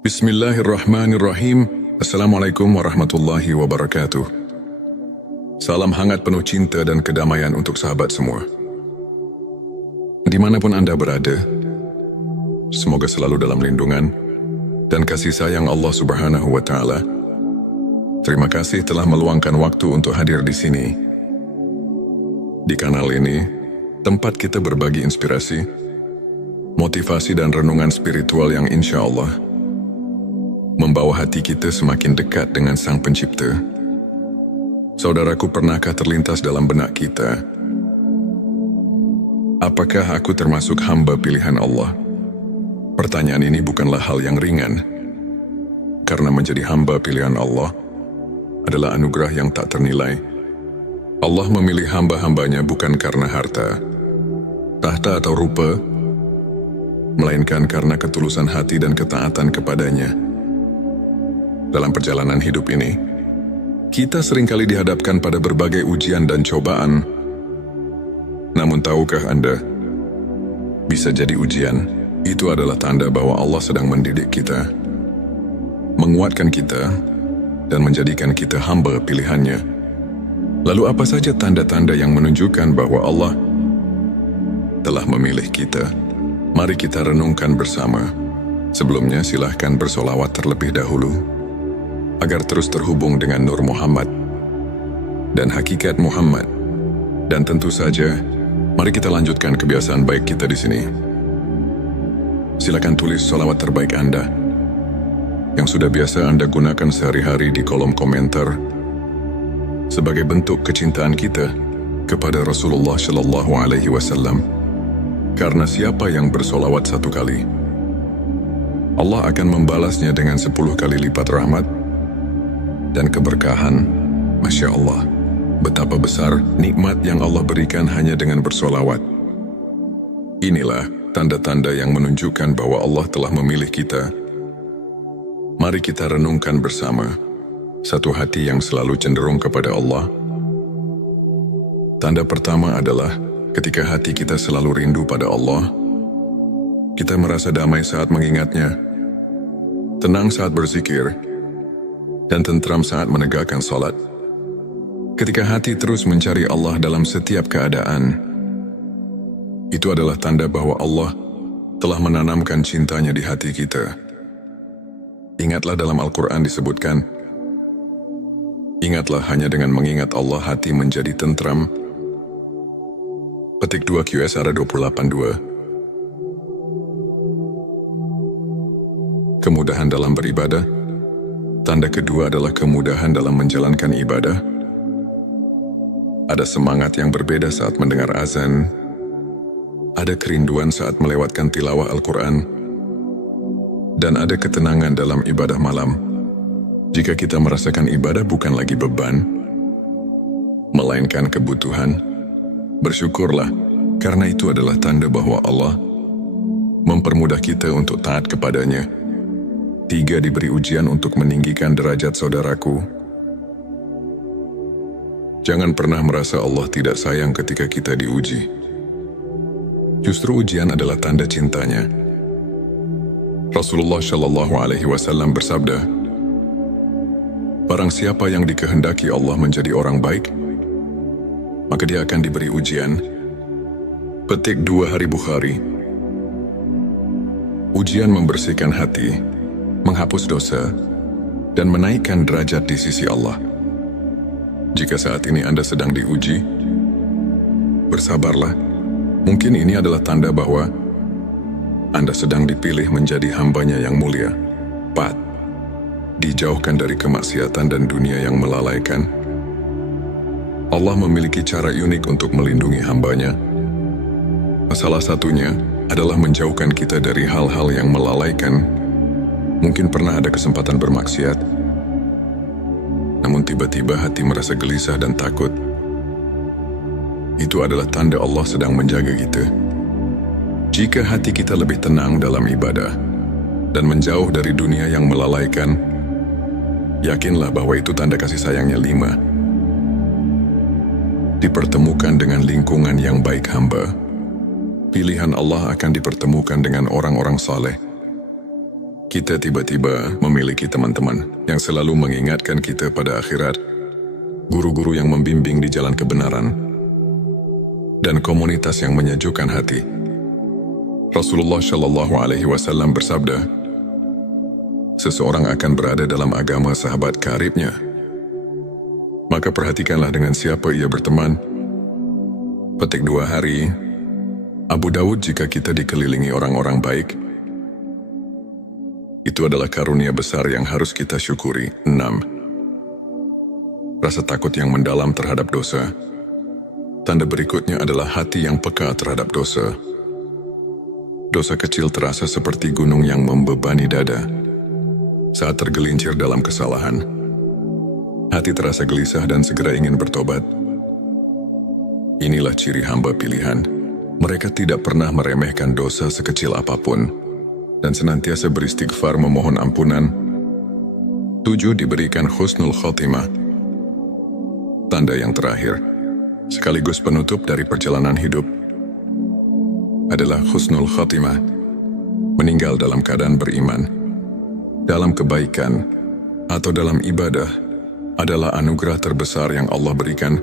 Bismillahirrahmanirrahim. Assalamualaikum warahmatullahi wabarakatuh. Salam hangat penuh cinta dan kedamaian untuk sahabat semua. Dimanapun Anda berada, semoga selalu dalam lindungan dan kasih sayang Allah Subhanahu wa Ta'ala. Terima kasih telah meluangkan waktu untuk hadir di sini. Di kanal ini, tempat kita berbagi inspirasi, motivasi dan renungan spiritual yang insya Allah membawa hati kita semakin dekat dengan Sang Pencipta. Saudaraku, pernahkah terlintas dalam benak kita, apakah aku termasuk hamba pilihan Allah? Pertanyaan ini bukanlah hal yang ringan, karena menjadi hamba pilihan Allah adalah anugerah yang tak ternilai. Allah memilih hamba-hambanya bukan karena harta, tahta atau rupa, melainkan karena ketulusan hati dan ketaatan kepadanya. Dalam perjalanan hidup ini, kita seringkali dihadapkan pada berbagai ujian dan cobaan. Namun tahukah Anda, bisa jadi ujian itu adalah tanda bahwa Allah sedang mendidik kita, menguatkan kita, dan menjadikan kita hamba pilihannya. Lalu apa saja tanda-tanda yang menunjukkan bahwa Allah telah memilih kita? Mari kita renungkan bersama. Sebelumnya silahkan bersolawat terlebih dahulu, agar terus terhubung dengan Nur Muhammad dan hakikat Muhammad. Dan tentu saja, mari kita lanjutkan kebiasaan baik kita di sini. Silakan tulis sholawat terbaik Anda yang sudah biasa Anda gunakan sehari-hari di kolom komentar sebagai bentuk kecintaan kita kepada Rasulullah Shallallahu Alaihi Wasallam. Karena siapa yang bersolawat 1 kali, Allah akan membalasnya dengan 10 kali lipat rahmat dan keberkahan. Masya Allah, betapa besar nikmat yang Allah berikan hanya dengan bersolawat. Inilah tanda-tanda yang menunjukkan bahwa Allah telah memilih kita. Mari kita renungkan bersama. Satu hati yang selalu cenderung kepada Allah. Tanda pertama adalah ketika hati kita selalu rindu pada Allah. Kita merasa damai saat mengingatnya, tenang saat berzikir, dan tentram saat menegakkan salat. Ketika hati terus mencari Allah dalam setiap keadaan, itu adalah tanda bahwa Allah telah menanamkan cintanya di hati kita. Ingatlah dalam Al-Quran disebutkan, ingatlah hanya dengan mengingat Allah hati menjadi tentram. Petik 2 QSR 28:2. Kemudahan dalam beribadah. Tanda kedua adalah kemudahan dalam menjalankan ibadah. Ada semangat yang berbeda saat mendengar azan. Ada kerinduan saat melewatkan tilawah Al-Quran. Dan ada ketenangan dalam ibadah malam. Jika kita merasakan ibadah bukan lagi beban, melainkan kebutuhan, bersyukurlah, karena itu adalah tanda bahwa Allah mempermudah kita untuk taat kepadanya. 3. Diberi ujian untuk meninggikan derajat saudaraku. Jangan pernah merasa Allah tidak sayang ketika kita diuji. Justru ujian adalah tanda cintanya. Rasulullah Shallallahu Alaihi Wasallam bersabda, barang siapa yang dikehendaki Allah menjadi orang baik, maka dia akan diberi ujian. Petik 2 Hari Bukhari. Ujian membersihkan hati, menghapus dosa, dan menaikkan derajat di sisi Allah. Jika saat ini Anda sedang diuji, bersabarlah. Mungkin ini adalah tanda bahwa Anda sedang dipilih menjadi hambanya yang mulia. 4. Dijauhkan dari kemaksiatan dan dunia yang melalaikan. Allah memiliki cara unik untuk melindungi hambanya. Salah satunya adalah menjauhkan kita dari hal-hal yang melalaikan. Mungkin pernah ada kesempatan bermaksiat, namun tiba-tiba hati merasa gelisah dan takut. Itu adalah tanda Allah sedang menjaga kita. Jika hati kita lebih tenang dalam ibadah dan menjauh dari dunia yang melalaikan, yakinlah bahwa itu tanda kasih sayangnya. 5. Dipertemukan dengan lingkungan yang baik hamba. Pilihan Allah akan dipertemukan dengan orang-orang saleh. Kita tiba-tiba memiliki teman-teman yang selalu mengingatkan kita pada akhirat, guru-guru yang membimbing di jalan kebenaran, dan komunitas yang menyejukkan hati. Rasulullah Shallallahu Alaihi Wasallam bersabda, seseorang akan berada dalam agama sahabat karibnya. Maka perhatikanlah dengan siapa ia berteman. Petik 2 hari, Abu Dawud, jika kita dikelilingi orang-orang baik, itu adalah karunia besar yang harus kita syukuri. 6. Rasa takut yang mendalam terhadap dosa. Tanda berikutnya adalah hati yang peka terhadap dosa. Dosa kecil terasa seperti gunung yang membebani dada. Saat tergelincir dalam kesalahan, hati terasa gelisah dan segera ingin bertobat. Inilah ciri hamba pilihan. Mereka tidak pernah meremehkan dosa sekecil apapun dan senantiasa beristighfar memohon ampunan. 7. Diberikan husnul khotimah. Tanda yang terakhir, sekaligus penutup dari perjalanan hidup, adalah husnul khotimah. Meninggal dalam keadaan beriman, dalam kebaikan, atau dalam ibadah adalah anugerah terbesar yang Allah berikan.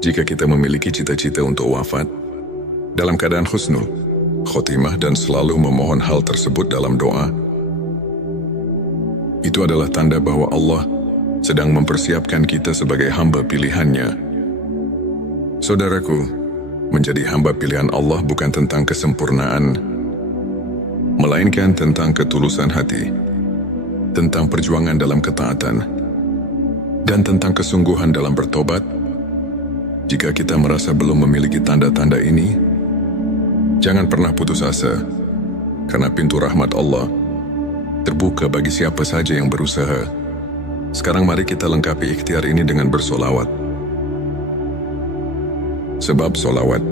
Jika kita memiliki cita-cita untuk wafat dalam keadaan husnul khotimah dan selalu memohon hal tersebut dalam doa, itu adalah tanda bahwa Allah sedang mempersiapkan kita sebagai hamba pilihannya. Saudaraku, menjadi hamba pilihan Allah bukan tentang kesempurnaan, melainkan tentang ketulusan hati, tentang perjuangan dalam ketaatan, dan tentang kesungguhan dalam bertobat. Jika kita merasa belum memiliki tanda-tanda ini, jangan pernah putus asa, karena pintu rahmat Allah terbuka bagi siapa saja yang berusaha. Sekarang mari kita lengkapi ikhtiar ini dengan bersolawat. Sebab solawat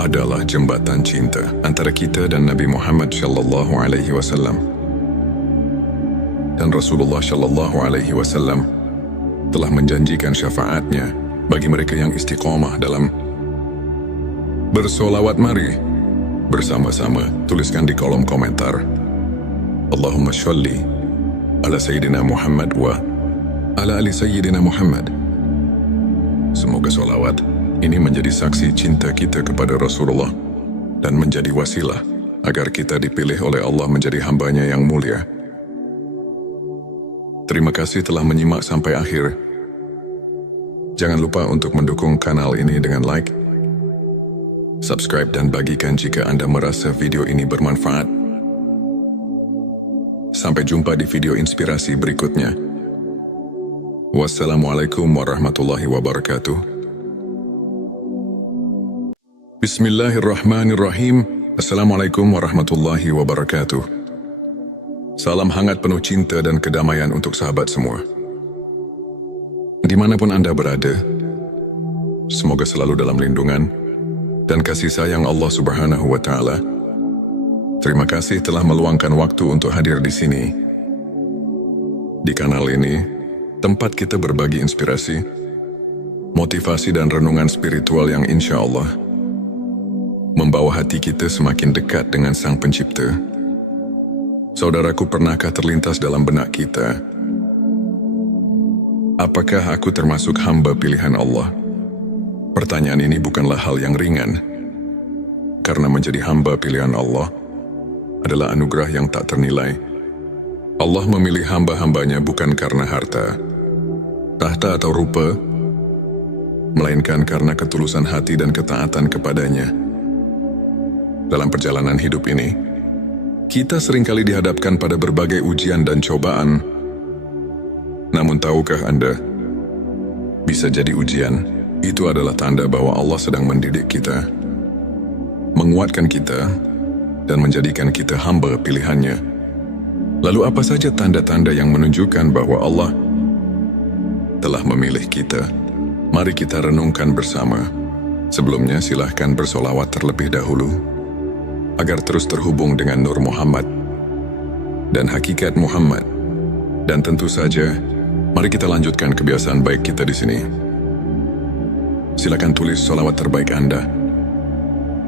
adalah jembatan cinta antara kita dan Nabi Muhammad Shallallahu Alaihi Wasallam. Dan Rasulullah Shallallahu Alaihi Wasallam telah menjanjikan syafaatnya bagi mereka yang istiqomah dalam bersolawat. Mari bersama-sama tuliskan di kolom komentar, Allahumma sholli ala Sayyidina Muhammad wa ala ali Sayyidina Muhammad. Semoga solawat ini menjadi saksi cinta kita kepada Rasulullah dan menjadi wasilah agar kita dipilih oleh Allah menjadi hambanya yang mulia. Terima kasih telah menyimak sampai akhir. Jangan lupa untuk mendukung kanal ini dengan like, subscribe, dan bagikan jika Anda merasa video ini bermanfaat. Sampai jumpa di video inspirasi berikutnya. Wassalamualaikum warahmatullahi wabarakatuh. Bismillahirrahmanirrahim. Assalamualaikum warahmatullahi wabarakatuh. Salam hangat penuh cinta dan kedamaian untuk sahabat semua. Dimanapun Anda berada, semoga selalu dalam lindungan dan kasih sayang Allah Subhanahu wa Ta'ala. Terima kasih telah meluangkan waktu untuk hadir di sini. Di kanal ini, tempat kita berbagi inspirasi, motivasi, dan renungan spiritual yang insya Allah membawa hati kita semakin dekat dengan Sang Pencipta. Saudaraku, pernahkah terlintas dalam benak kita, apakah aku termasuk hamba pilihan Allah? Pertanyaan ini bukanlah hal yang ringan, karena menjadi hamba pilihan Allah adalah anugerah yang tak ternilai. Allah memilih hamba-hambanya bukan karena harta, tahta, atau rupa, melainkan karena ketulusan hati dan ketaatan kepadanya. Dalam perjalanan hidup ini, kita seringkali dihadapkan pada berbagai ujian dan cobaan. Namun tahukah Anda, bisa jadi ujian itu adalah tanda bahwa Allah sedang mendidik kita, menguatkan kita, dan menjadikan kita hamba pilihannya. Lalu apa saja tanda-tanda yang menunjukkan bahwa Allah telah memilih kita? Mari kita renungkan bersama. Sebelumnya silahkan bersolawat terlebih dahulu, agar terus terhubung dengan Nur Muhammad dan hakikat Muhammad. Dan tentu saja, mari kita lanjutkan kebiasaan baik kita di sini. Silakan tulis solawat terbaik Anda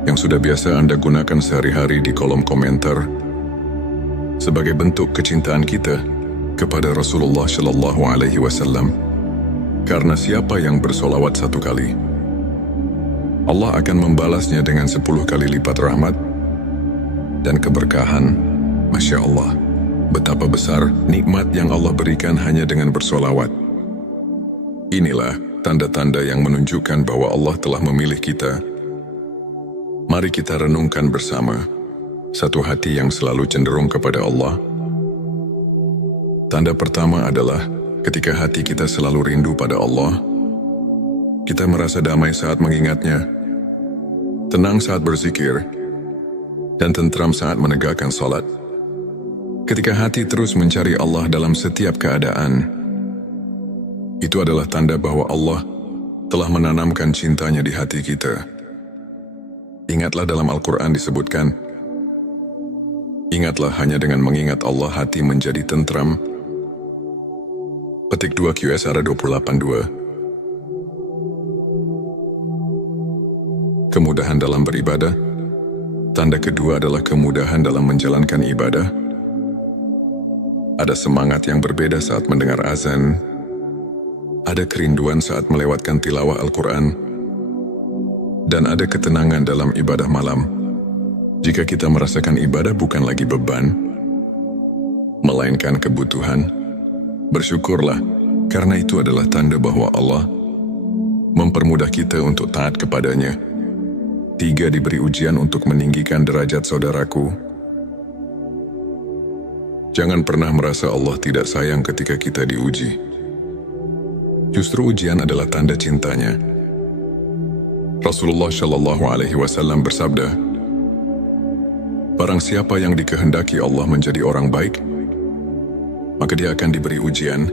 yang sudah biasa Anda gunakan sehari-hari di kolom komentar. sebagai bentuk kecintaan kita kepada Rasulullah Shallallahu Alaihi Wasallam. Karena siapa yang bersolawat 1 kali, Allah akan membalasnya dengan 10 kali lipat rahmat dan keberkahan. Masya Allah, betapa besar nikmat yang Allah berikan hanya dengan bersolawat. Inilah tanda-tanda yang menunjukkan bahwa Allah telah memilih kita. Mari kita renungkan bersama satu hati yang selalu cenderung kepada Allah. Tanda pertama adalah ketika hati kita selalu rindu pada Allah. Kita merasa damai saat mengingatnya, tenang saat berzikir, dan tentram saat menegakkan salat. Ketika hati terus mencari Allah dalam setiap keadaan, itu adalah tanda bahwa Allah telah menanamkan cintanya di hati kita. Ingatlah dalam Al-Quran disebutkan, ingatlah hanya dengan mengingat Allah hati menjadi tentram. Petik 2 QSR 28.2. Kemudahan dalam beribadah. Tanda kedua adalah kemudahan dalam menjalankan ibadah. Ada semangat yang berbeda saat mendengar azan. Ada kerinduan saat melewatkan tilawah Al-Quran. Dan ada ketenangan dalam ibadah malam. Jika kita merasakan ibadah bukan lagi beban, melainkan kebutuhan, bersyukurlah, karena itu adalah tanda bahwa Allah mempermudah kita untuk taat kepadanya. 3. Diberi ujian untuk meninggikan derajat saudaraku. Jangan pernah merasa Allah tidak sayang ketika kita diuji. Justru ujian adalah tanda cintanya. Rasulullah Shallallahu Alaihi Wasallam bersabda, barang siapa yang dikehendaki Allah menjadi orang baik, maka dia akan diberi ujian.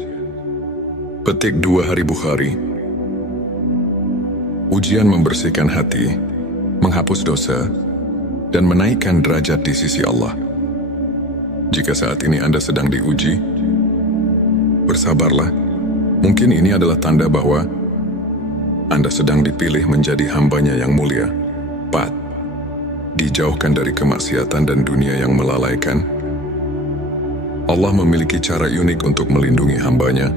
Petik 2 Hari Bukhari. Ujian membersihkan hati, menghapus dosa, dan menaikkan derajat di sisi Allah. Jika saat ini Anda sedang diuji, bersabarlah. Mungkin ini adalah tanda bahwa Anda sedang dipilih menjadi hambanya yang mulia. 4. Dijauhkan dari kemaksiatan dan dunia yang melalaikan. Allah memiliki cara unik untuk melindungi hambanya.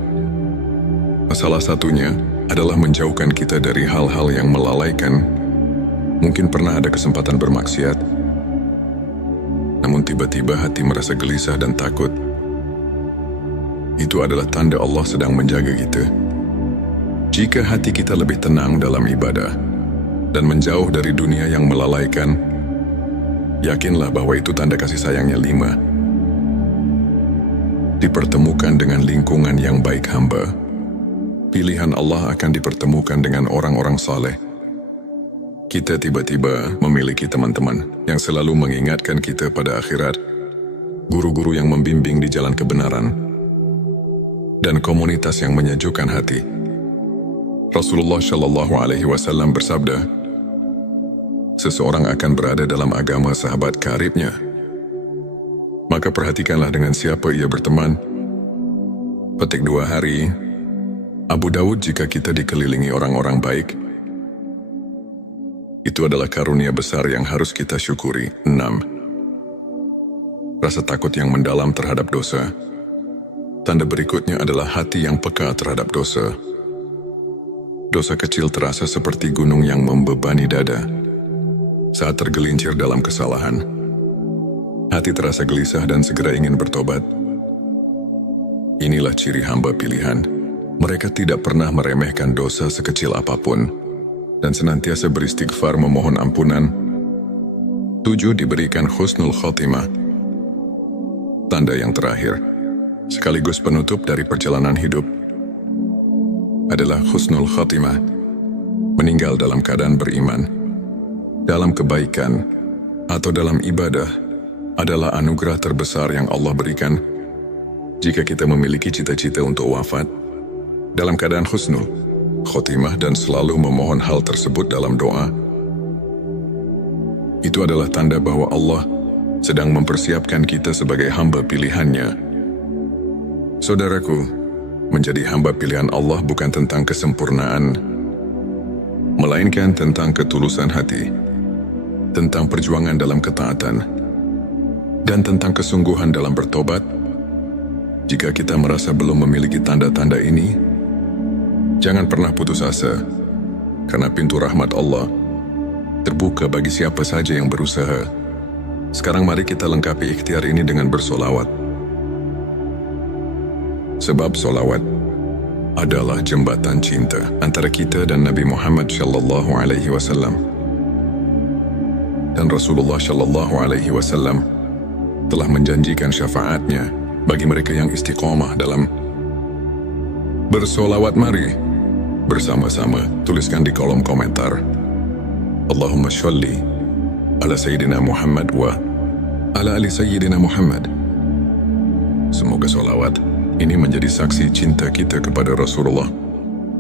Salah satunya adalah menjauhkan kita dari hal-hal yang melalaikan. Mungkin pernah ada kesempatan bermaksiat, namun tiba-tiba hati merasa gelisah dan takut. Itu adalah tanda Allah sedang menjaga kita. Jika hati kita lebih tenang dalam ibadah dan menjauh dari dunia yang melalaikan, yakinlah bahwa itu tanda kasih sayangnya. 5. Dipertemukan dengan lingkungan yang baik hamba. Pilihan Allah akan dipertemukan dengan orang-orang saleh. Kita tiba-tiba memiliki teman-teman yang selalu mengingatkan kita pada akhirat, guru-guru yang membimbing di jalan kebenaran, dan komunitas yang menyejukkan hati. Rasulullah Shallallahu Alaihi Wasallam bersabda, seseorang akan berada dalam agama sahabat karibnya. Maka perhatikanlah dengan siapa ia berteman. Petik 2 Hari. Abu Dawud. Jika kita dikelilingi orang-orang baik, itu adalah karunia besar yang harus kita syukuri. 6. Rasa takut yang mendalam terhadap dosa. Tanda berikutnya adalah hati yang peka terhadap dosa. Dosa kecil terasa seperti gunung yang membebani dada. Saat tergelincir dalam kesalahan, hati terasa gelisah dan segera ingin bertobat. Inilah ciri hamba pilihan. Mereka tidak pernah meremehkan dosa sekecil apapun dan senantiasa beristighfar memohon ampunan. 7. Diberikan husnul khotimah. Tanda yang terakhir, sekaligus penutup dari perjalanan hidup, adalah husnul khotimah. Meninggal dalam keadaan beriman, dalam kebaikan, atau dalam ibadah adalah anugerah terbesar yang Allah berikan. Jika kita memiliki cita-cita untuk wafat dalam keadaan husnul khotimah dan selalu memohon hal tersebut dalam doa, itu adalah tanda bahwa Allah sedang mempersiapkan kita sebagai hamba pilihannya. Saudaraku, menjadi hamba pilihan Allah bukan tentang kesempurnaan, melainkan tentang ketulusan hati, tentang perjuangan dalam ketaatan, dan tentang kesungguhan dalam bertobat. Jika kita merasa belum memiliki tanda-tanda ini, jangan pernah putus asa, karena pintu rahmat Allah terbuka bagi siapa saja yang berusaha. Sekarang mari kita lengkapi ikhtiar ini dengan bersolawat. Sebab solawat adalah jembatan cinta antara kita dan Nabi Muhammad sallallahu alaihi wasallam. Dan Rasulullah sallallahu alaihi wasallam telah menjanjikan syafaatnya bagi mereka yang istiqomah dalam bersolawat. Mari bersama-sama tuliskan di kolom komentar, Allahumma sholli ala Sayyidina Muhammad wa ala ali Sayyidina Muhammad. Semoga solawat ini menjadi saksi cinta kita kepada Rasulullah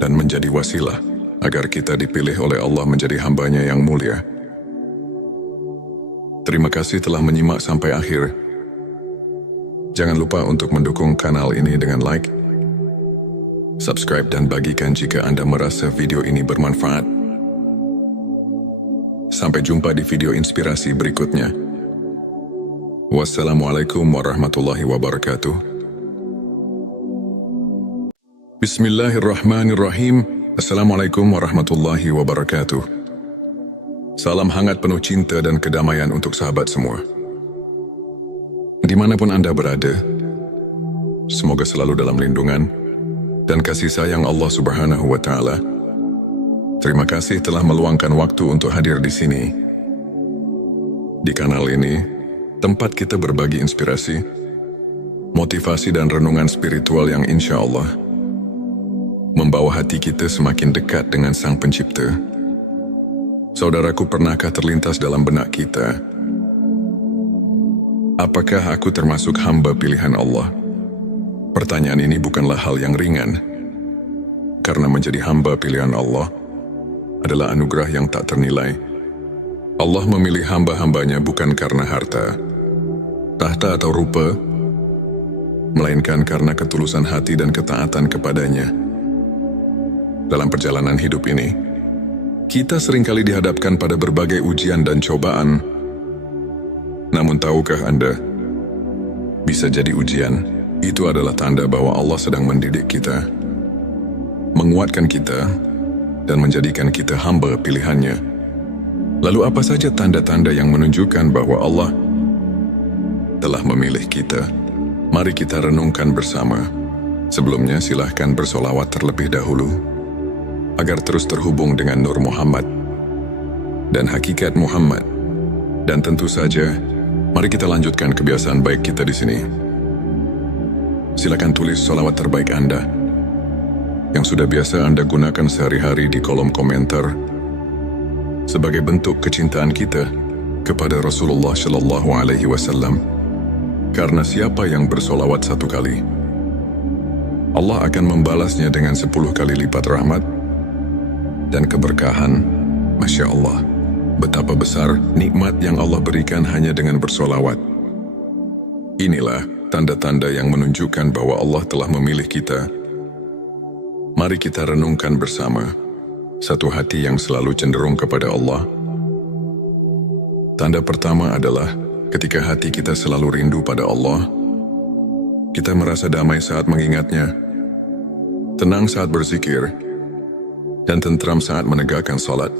dan menjadi wasilah agar kita dipilih oleh Allah menjadi hambanya yang mulia. Terima kasih telah menyimak sampai akhir. Jangan lupa untuk mendukung kanal ini dengan like, subscribe dan bagikan jika Anda merasa video ini bermanfaat. Sampai jumpa di video inspirasi berikutnya. Wassalamualaikum warahmatullahi wabarakatuh. Bismillahirrahmanirrahim. Assalamualaikum warahmatullahi wabarakatuh. Salam hangat penuh cinta dan kedamaian untuk sahabat semua. Dimanapun Anda berada, semoga selalu dalam lindungan dan kasih sayang Allah Subhanahu wa Ta'ala. Terima kasih telah meluangkan waktu untuk hadir di sini. Di kanal ini, tempat kita berbagi inspirasi, motivasi dan renungan spiritual yang insya Allah membawa hati kita semakin dekat dengan Sang Pencipta. Saudaraku, pernahkah terlintas dalam benak kita, apakah aku termasuk hamba pilihan Allah? Pertanyaan ini bukanlah hal yang ringan, karena menjadi hamba pilihan Allah adalah anugerah yang tak ternilai. Allah memilih hamba-hambanya bukan karena harta, tahta atau rupa, melainkan karena ketulusan hati dan ketaatan kepadanya. Dalam perjalanan hidup ini, kita seringkali dihadapkan pada berbagai ujian dan cobaan. Namun tahukah Anda, bisa jadi ujian itu adalah tanda bahwa Allah sedang mendidik kita, menguatkan kita, dan menjadikan kita hamba pilihannya. Lalu apa saja tanda-tanda yang menunjukkan bahwa Allah telah memilih kita? Mari kita renungkan bersama. Sebelumnya silahkan bersolawat terlebih dahulu, agar terus terhubung dengan Nur Muhammad dan hakikat Muhammad. Dan tentu saja, mari kita lanjutkan kebiasaan baik kita di sini. Silakan tulis solawat terbaik Anda yang sudah biasa Anda gunakan sehari-hari di kolom komentar sebagai bentuk kecintaan kita kepada Rasulullah Shallallahu Alaihi Wasallam. Karena siapa yang bersolawat 1 kali, Allah akan membalasnya dengan 10 kali lipat rahmat dan keberkahan. Masya Allah, betapa besar nikmat yang Allah berikan hanya dengan bersolawat. Inilah tanda-tanda yang menunjukkan bahwa Allah telah memilih kita. Mari kita renungkan bersama. Satu hati yang selalu cenderung kepada Allah. Tanda pertama adalah ketika hati kita selalu rindu pada Allah. Kita merasa damai saat mengingatnya, tenang saat berzikir, dan tentram saat menegakkan salat.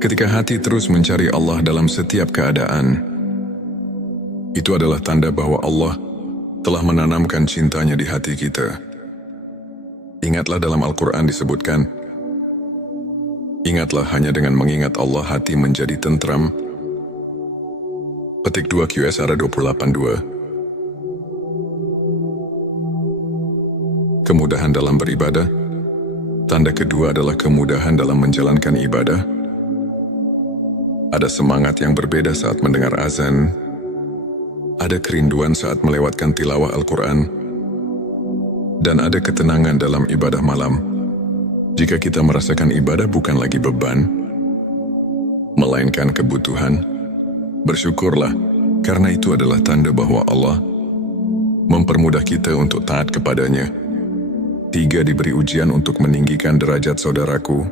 Ketika hati terus mencari Allah dalam setiap keadaan, itu adalah tanda bahwa Allah telah menanamkan cintanya di hati kita. Ingatlah dalam Al-Quran disebutkan, ingatlah hanya dengan mengingat Allah hati menjadi tentram. Petik 2 QSR 28:2. Kemudahan dalam beribadah. Tanda kedua adalah kemudahan dalam menjalankan ibadah. Ada semangat yang berbeda saat mendengar azan. Ada kerinduan saat melewatkan tilawah Al-Quran. Dan ada ketenangan dalam ibadah malam. Jika kita merasakan ibadah bukan lagi beban, melainkan kebutuhan, bersyukurlah, karena itu adalah tanda bahwa Allah mempermudah kita untuk taat kepadanya. 3. Diberi ujian untuk meninggikan derajat saudaraku.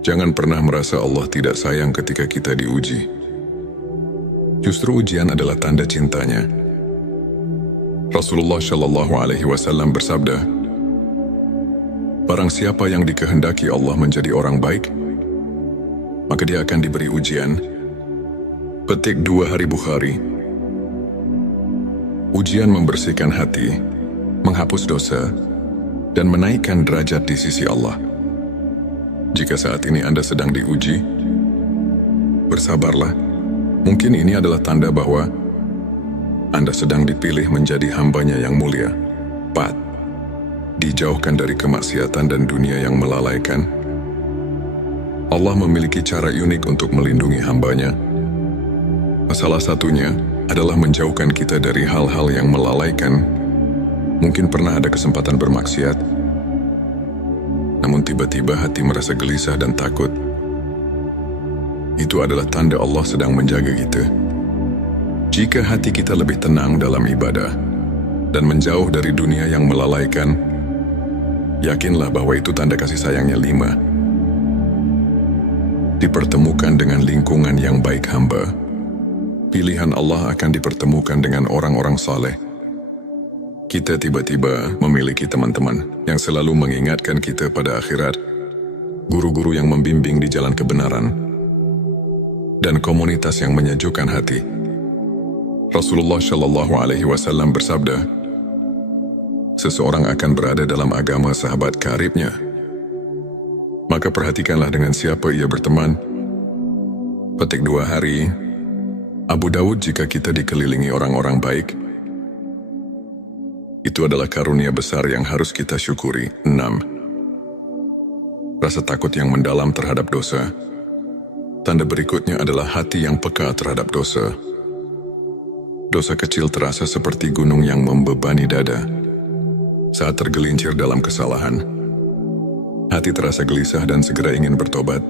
Jangan pernah merasa Allah tidak sayang ketika kita diuji. Justru ujian adalah tanda cintanya. Rasulullah Shallallahu Alaihi Wasallam bersabda, "Barang siapa yang dikehendaki Allah menjadi orang baik, maka dia akan diberi ujian." Petik 2 Hari Bukhari. Ujian membersihkan hati, menghapus dosa, dan menaikkan derajat di sisi Allah. Jika saat ini Anda sedang diuji, bersabarlah. Mungkin ini adalah tanda bahwa Anda sedang dipilih menjadi hambanya yang mulia. 4. Dijauhkan dari kemaksiatan dan dunia yang melalaikan. Allah memiliki cara unik untuk melindungi hambanya. Salah satunya adalah menjauhkan kita dari hal-hal yang melalaikan. Mungkin pernah ada kesempatan bermaksiat, namun tiba-tiba hati merasa gelisah dan takut. Itu adalah tanda Allah sedang menjaga kita. Jika hati kita lebih tenang dalam ibadah dan menjauh dari dunia yang melalaikan, yakinlah bahwa itu tanda kasih sayangnya. 5. Dipertemukan dengan lingkungan yang baik hamba. Pilihan Allah akan dipertemukan dengan orang-orang saleh. Kita tiba-tiba memiliki teman-teman yang selalu mengingatkan kita pada akhirat, guru-guru yang membimbing di jalan kebenaran, dan komunitas yang menyejukkan hati. Rasulullah Shallallahu Alaihi Wasallam bersabda, seseorang akan berada dalam agama sahabat karibnya. Maka perhatikanlah dengan siapa ia berteman. Petik 2 Hari. Abu Dawud, jika kita dikelilingi orang-orang baik, itu adalah karunia besar yang harus kita syukuri. 6. Rasa takut yang mendalam terhadap dosa. Tanda berikutnya adalah hati yang peka terhadap dosa. Dosa kecil terasa seperti gunung yang membebani dada. Saat tergelincir dalam kesalahan, hati terasa gelisah dan segera ingin bertobat.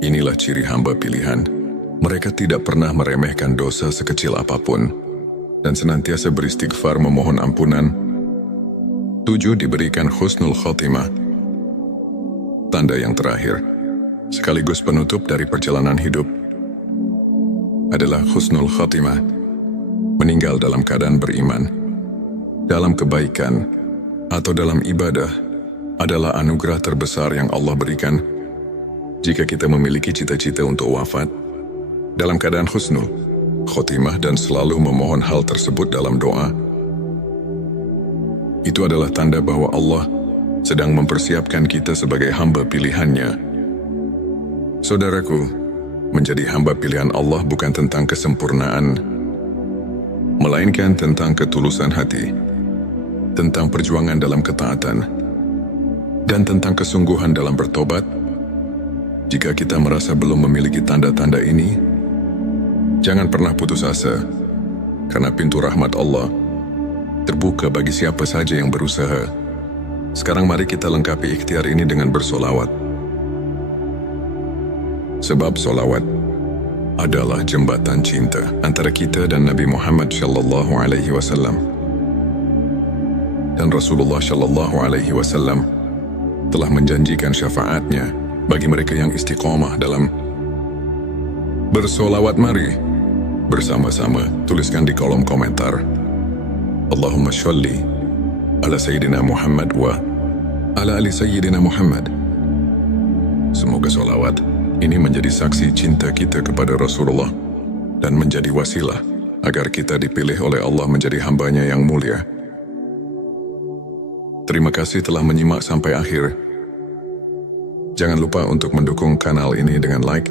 Inilah ciri hamba pilihan. Mereka tidak pernah meremehkan dosa sekecil apapun dan senantiasa beristighfar memohon ampunan. 7. Diberikan husnul khotimah. Tanda yang terakhir, sekaligus penutup dari perjalanan hidup, adalah husnul khotimah. Meninggal dalam keadaan beriman, dalam kebaikan, atau dalam ibadah adalah anugerah terbesar yang Allah berikan. Jika kita memiliki cita-cita untuk wafat dalam keadaan husnul khotimah dan selalu memohon hal tersebut dalam doa, itu adalah tanda bahwa Allah sedang mempersiapkan kita sebagai hamba pilihannya. Saudaraku, menjadi hamba pilihan Allah bukan tentang kesempurnaan, melainkan tentang ketulusan hati, tentang perjuangan dalam ketaatan, dan tentang kesungguhan dalam bertobat. Jika kita merasa belum memiliki tanda-tanda ini, jangan pernah putus asa, karena pintu rahmat Allah terbuka bagi siapa saja yang berusaha. Sekarang mari kita lengkapi ikhtiar ini dengan bersolawat. Sebab solawat adalah jembatan cinta antara kita dan Nabi Muhammad Shallallahu Alaihi Wasallam. Dan Rasulullah Shallallahu Alaihi Wasallam telah menjanjikan syafaatnya bagi mereka yang istiqomah dalam bersolawat. Mari bersama-sama tuliskan di kolom komentar, Allahumma sholli ala Sayyidina Muhammad wa ala ali Sayyidina Muhammad. Semoga solawat ini menjadi saksi cinta kita kepada Rasulullah dan menjadi wasilah agar kita dipilih oleh Allah menjadi hambanya yang mulia. Terima kasih telah menyimak sampai akhir. Jangan lupa untuk mendukung kanal ini dengan like,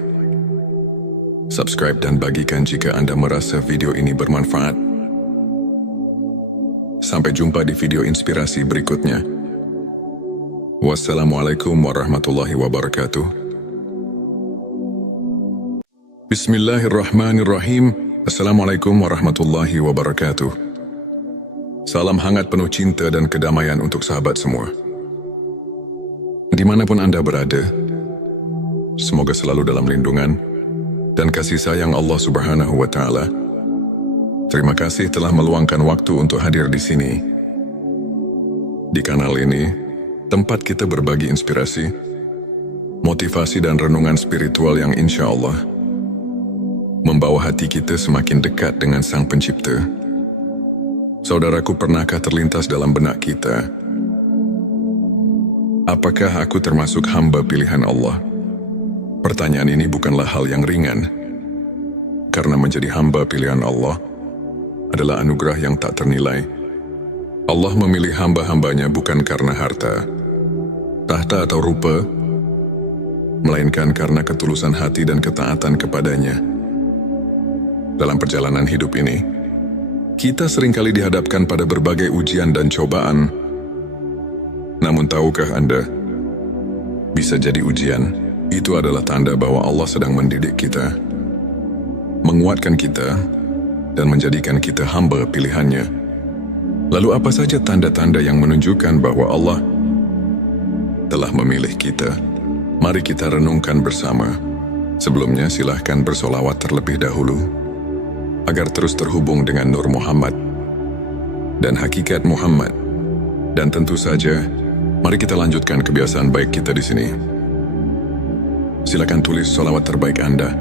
subscribe, dan bagikan jika Anda merasa video ini bermanfaat. Sampai jumpa di video inspirasi berikutnya. Wassalamualaikum warahmatullahi wabarakatuh. Bismillahirrahmanirrahim. Assalamualaikum warahmatullahi wabarakatuh. Salam hangat penuh cinta dan kedamaian untuk sahabat semua. Dimanapun Anda berada, semoga selalu dalam lindungan dan kasih sayang Allah Subhanahu wa Ta'ala. Terima kasih telah meluangkan waktu untuk hadir di sini. Di kanal ini, tempat kita berbagi inspirasi, motivasi, dan renungan spiritual yang insya Allah membawa hati kita semakin dekat dengan Sang Pencipta. Saudaraku, pernahkah terlintas dalam benak kita, apakah aku termasuk hamba pilihan Allah? Pertanyaan ini bukanlah hal yang ringan, karena menjadi hamba pilihan Allah adalah anugerah yang tak ternilai. Allah memilih hamba-hambanya bukan karena harta, tahta atau rupa, melainkan karena ketulusan hati dan ketaatan kepadanya. Dalam perjalanan hidup ini, kita seringkali dihadapkan pada berbagai ujian dan cobaan. Namun tahukah Anda, bisa jadi ujian itu adalah tanda bahwa Allah sedang mendidik kita, menguatkan kita, dan menjadikan kita hamba pilihannya. Lalu apa saja tanda-tanda yang menunjukkan bahwa Allah telah memilih kita? Mari kita renungkan bersama. Sebelumnya silahkan bersolawat terlebih dahulu, agar terus terhubung dengan Nur Muhammad dan hakikat Muhammad. Dan tentu saja, mari kita lanjutkan kebiasaan baik kita di sini. Silakan tulis solawat terbaik Anda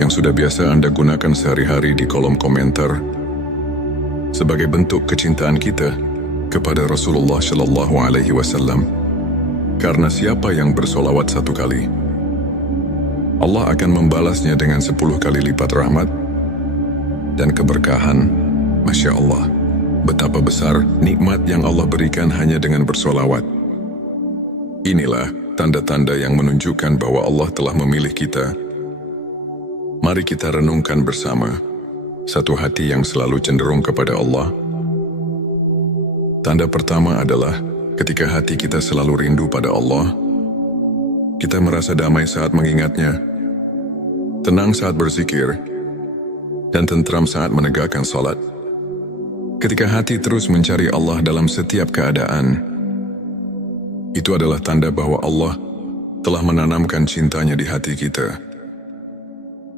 yang sudah biasa Anda gunakan sehari-hari di kolom komentar sebagai bentuk kecintaan kita kepada Rasulullah Shallallahu Alaihi Wasallam. Karena siapa yang bersolawat 1 kali, Allah akan membalasnya dengan 10 kali lipat rahmat dan keberkahan. Masya Allah, betapa besar nikmat yang Allah berikan hanya dengan bersolawat. Inilah tanda-tanda yang menunjukkan bahwa Allah telah memilih kita. Mari kita renungkan bersama. Satu hati yang selalu cenderung kepada Allah. Tanda pertama adalah ketika hati kita selalu rindu pada Allah. Kita merasa damai saat mengingatnya, tenang saat berzikir, dan tentram saat menegakkan salat. Ketika hati terus mencari Allah dalam setiap keadaan, itu adalah tanda bahwa Allah telah menanamkan cintanya di hati kita.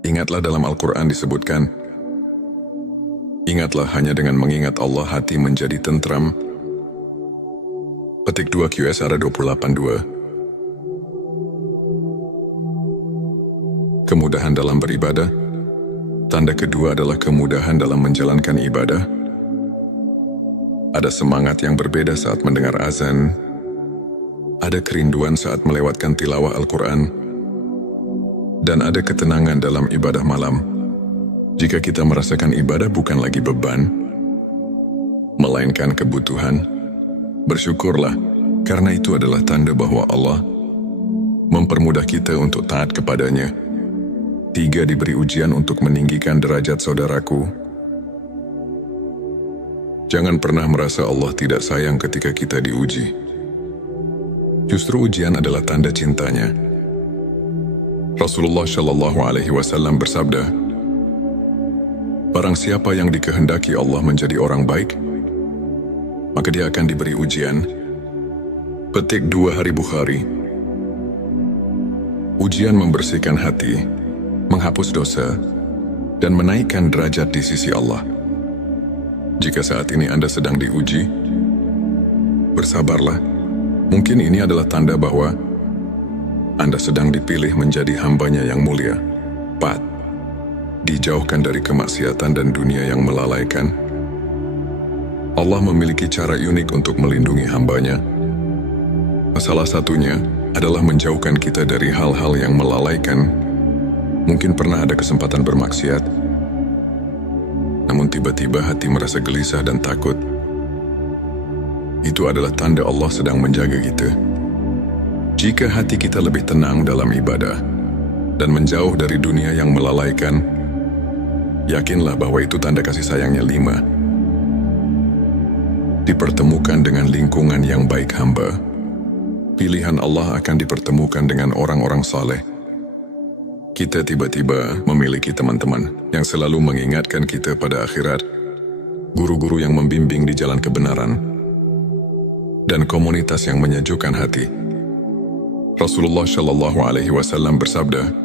Ingatlah dalam Al-Quran disebutkan, ingatlah hanya dengan mengingat Allah hati menjadi tentram. Petik 2 QSR 28:2. Kemudahan dalam beribadah. Tanda kedua adalah kemudahan dalam menjalankan ibadah. Ada semangat yang berbeda saat mendengar azan. Ada kerinduan saat melewatkan tilawah Al-Quran. Dan ada ketenangan dalam ibadah malam. Jika kita merasakan ibadah bukan lagi beban, melainkan kebutuhan, bersyukurlah, karena itu adalah tanda bahwa Allah mempermudah kita untuk taat kepadanya. 3. Diberi ujian untuk meninggikan derajat saudaraku. Jangan pernah merasa Allah tidak sayang ketika kita diuji. Justru ujian adalah tanda cintanya. Rasulullah Shallallahu Alaihi Wasallam bersabda, barang siapa yang dikehendaki Allah menjadi orang baik, maka dia akan diberi ujian. Petik 2 Hari Bukhari. Ujian membersihkan hati, menghapus dosa, dan menaikkan derajat di sisi Allah. Jika saat ini Anda sedang diuji, bersabarlah. Mungkin ini adalah tanda bahwa Anda sedang dipilih menjadi hambanya yang mulia. 4. Dijauhkan dari kemaksiatan dan dunia yang melalaikan. Allah memiliki cara unik untuk melindungi hambanya. Salah satunya adalah menjauhkan kita dari hal-hal yang melalaikan. Mungkin pernah ada kesempatan bermaksiat, namun tiba-tiba hati merasa gelisah dan takut. Itu adalah tanda Allah sedang menjaga kita. Jika hati kita lebih tenang dalam ibadah dan menjauh dari dunia yang melalaikan, yakinlah bahwa itu tanda kasih sayangnya. 5. Dipertemukan dengan lingkungan yang baik hamba. Pilihan Allah akan dipertemukan dengan orang-orang saleh. Kita tiba-tiba memiliki teman-teman yang selalu mengingatkan kita pada akhirat, guru-guru yang membimbing di jalan kebenaran, dan komunitas yang menyejukkan hati. Rasulullah Shallallahu Alaihi Wasallam bersabda,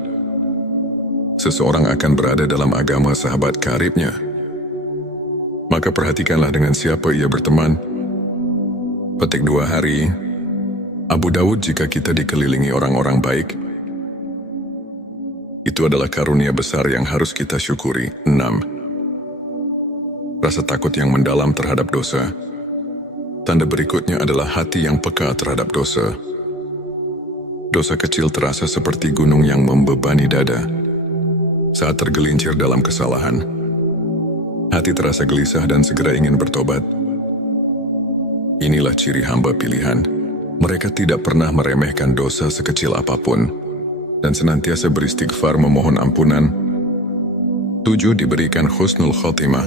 seseorang akan berada dalam agama sahabat karibnya. Maka perhatikanlah dengan siapa ia berteman. Petik 2 Hari Abu Dawud. Jika kita dikelilingi orang-orang baik, Itu adalah karunia besar yang harus kita syukuri. 6. Rasa takut yang mendalam terhadap dosa. Tanda berikutnya adalah hati yang peka terhadap dosa. Dosa kecil terasa seperti gunung yang membebani dada. Saat tergelincir dalam kesalahan, hati terasa gelisah dan segera ingin bertobat. Inilah ciri hamba pilihan. Mereka tidak pernah meremehkan dosa sekecil apapun dan senantiasa beristighfar memohon ampunan. 7. Diberikan husnul khotimah.